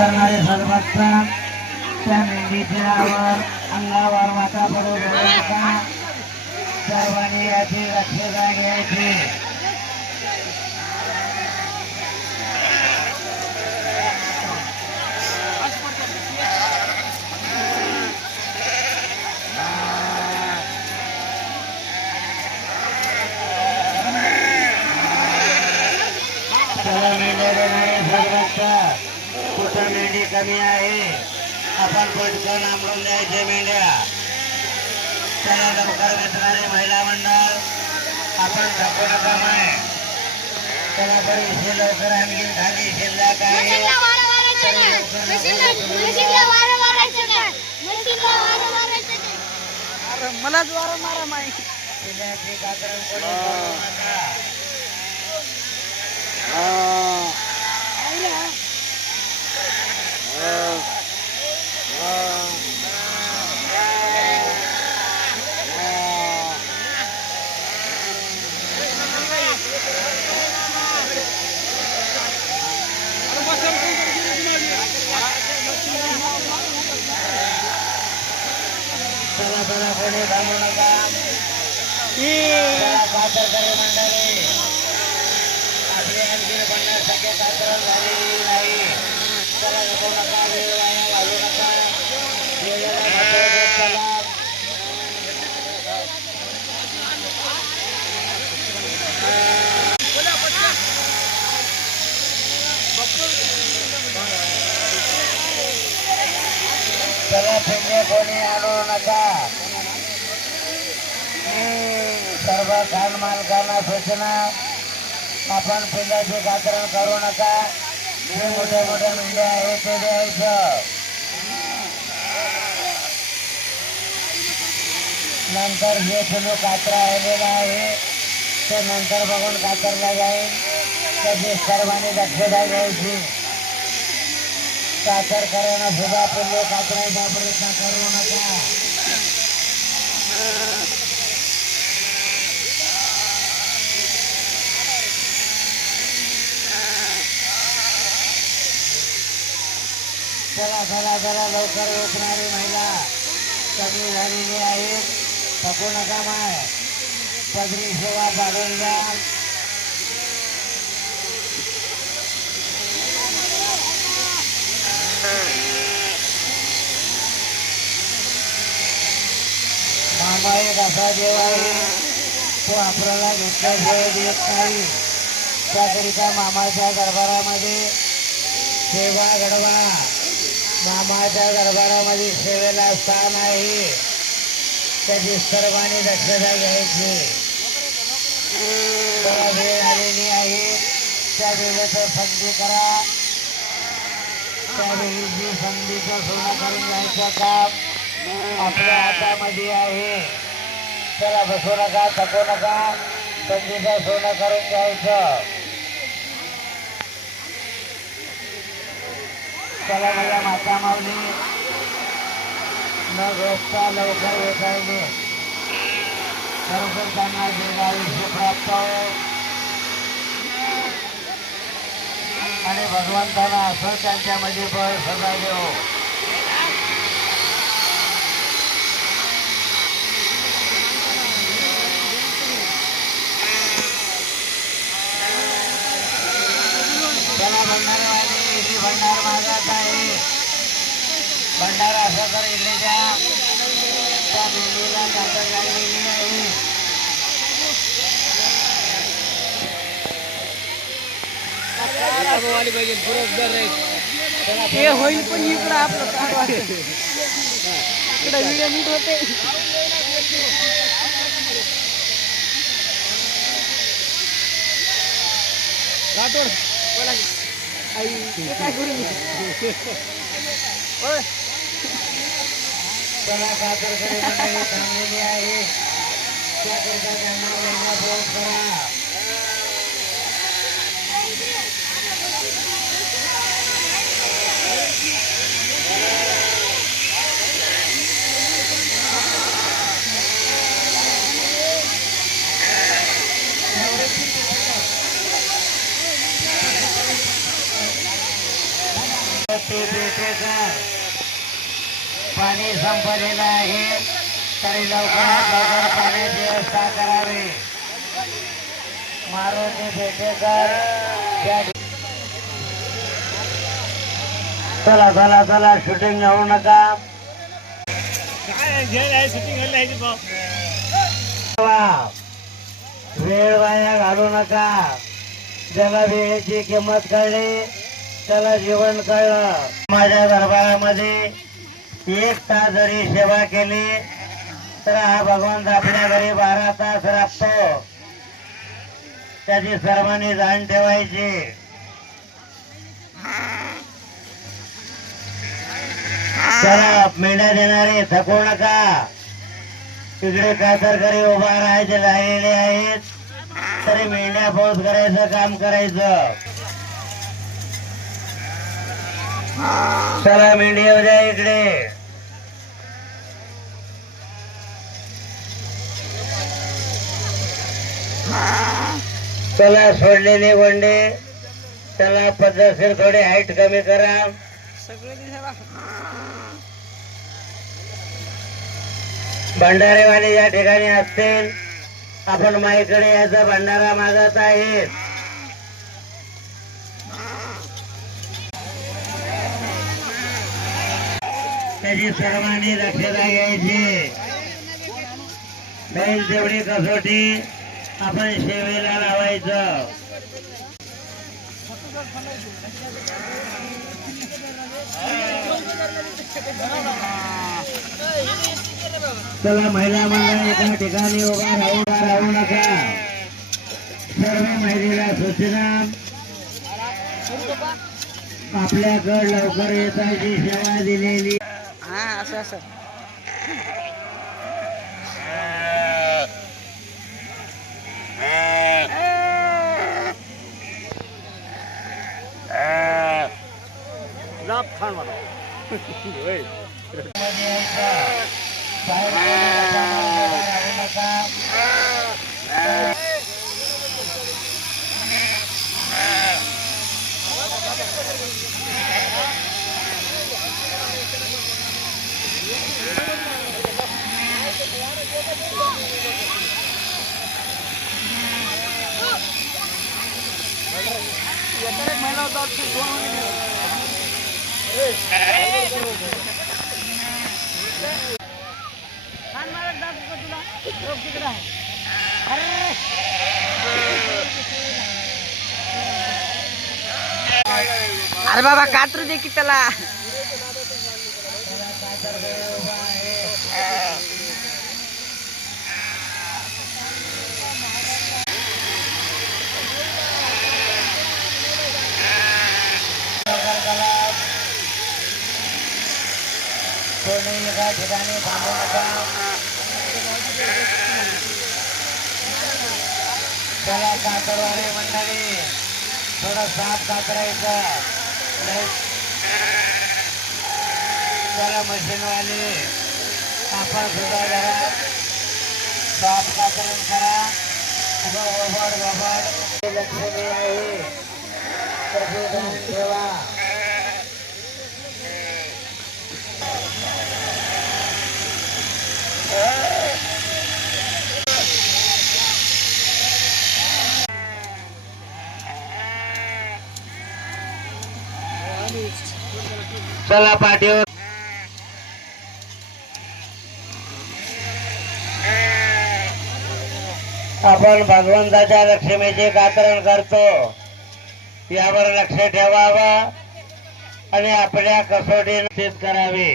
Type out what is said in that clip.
करणारे सर्वत्र त्या मेंढीच्या वर अंगावर माता नका सर्वांनी याची दक्षता घ्यायची त्याला मेंढ्या देणारे सर्वत्र कुठं मेंढी कमी आहे. आपण पटकन आंबून द्यायचे मेंढ्या त्याला लवकर भेटणारे महिला मंडळ. आपण थकू नका माय त्याला बरीचशी लवकर आणखी खाली शिल्लक आहे मशीनला वारं मलाच मारा माई. शिल्लकची कातरण कोणी करू नका चला चला कोणी थांबू नका चला कातरकरी मंडळी आपली आणखी बनण्यासाठी कातरण झालेली नाही चला नको नका वेळ वाया घालू नका वेळेला महत्त्व देत चला पैसे कोणी आणू नका सर्व खान मालकांना सूचना आपण पिंगाचे कातरण करू नका. जे मोठे मोठे मेंढ्या आहे ते द्यायचं नंतर जे तुम्ही कात्र राहिलेलं आहे. ते नंतर बघून कातरला जाईल. त्याची सर्वांनी दक्षता घ्यायची. कातर करायला सुद्धा पिल्ले कातरायचा प्रयत्न करू नका चला चला चला लवकर उठणारी महिला. कमी झालेली आहे. थकू नका माय. पदरी सेवा पाडून द्या मामा एक असा देव आहे तो आपल्याला घेतल्याशिवाय देत नाही. त्याकरिता मामाच्या दरबारामध्ये सेवा घडवणा मामाच्या दरबारामध्ये सेवेला स्थान आहे. त्याची सर्वांनी दक्षता घ्यायची. वेळ आलेली आहे. त्या वेळेचं संधी करा. त्यावेळी जी संधीचं सोनं करून जायचं काम. आपल्या हातामध्ये आहे. त्याला बसू हो नका थकू नका. संधीचं सोनं करून घ्यायचं. त्याला माझ्या माता माऊली. न ग्रस्ता लवकर वेचायले खरोखर त्यांना दीर्घायुष्य प्राप्त हो आणि भगवंताला असं त्यांच्यामध्ये बळ सदा देऊ हो त्याला भंडारवाली इडली भंडार मागत आहे भंडार असं इडलीच्या त्या मेंदूला कातर लागलेली आहे हे होईल पण इकडं आपलं काय इकडं व्हिडिओ नीट होते. राठोड आई काय करू मी? होय त्याला कातरकडे मंडळी थांबलेली आहे. त्याकरिता त्यांना वेगळा करा ते पाणी संपलेलं आहे. तरी लवकरात लवकर पाण्याची व्यवस्था करावी. मारुती ठि- चला चला चला शूटिंग घेऊ नका. वेळ वाया घालू नका. ज्याला वेळेची किंमत कळली त्याला जीवन कळलं. माझ्या दरबारामध्ये एक तास जरी सेवा केली तर हा भगवंत आपल्या घरी बारा तास राबतो. त्याची सर्वांनी जाण ठेवायची. चला मेंढ्या देणारे थकू नका. तिकडे कातरकरी उभा राहायचे राहिलेले आहेत. तरी मेंढ्या पोस करायचं काम करायचं. चला मेंढी येऊ द्या इकडे. चला सोडलेले गोंडे चला पद्धतशीर थोडी हाईट कमी करा. भंडारेवाले या ठिकाणी असतील. आपण माईकडे याचा भंडारा मागत आहेत. त्याची सर्वांनी दक्षता घ्यायची होईल तेवढी कसोटी आपण सेवेला लावायचं. चला महिला मंडळ एका ठिकाणी उभा राहू राहू नका. सर्व महिलेला सूचना आपल्याकडं लवकर येताची सेवा दिलेली. हा असं असं. સાપ ખાણવાનો ఎక్కడ మళ్ళీ अरे बाबा कातरू दे की त्याला. कोणी ठिकाणी थांबू नका चला कातरवाले मंडळी थोडं साफ कातरायचं नाही चला मशीनवाले आपण सुद्धा जरा साफ कातरण करा. गबड गबड लक्ष्मी आहे. तसे ध्यान ठेवा. चला पाठीवर आपण भगवंताच्या लक्ष्मीचे कातरण करतो. यावर लक्ष ठेवावं आणि आपल्या कसोटी निश्चित करावी.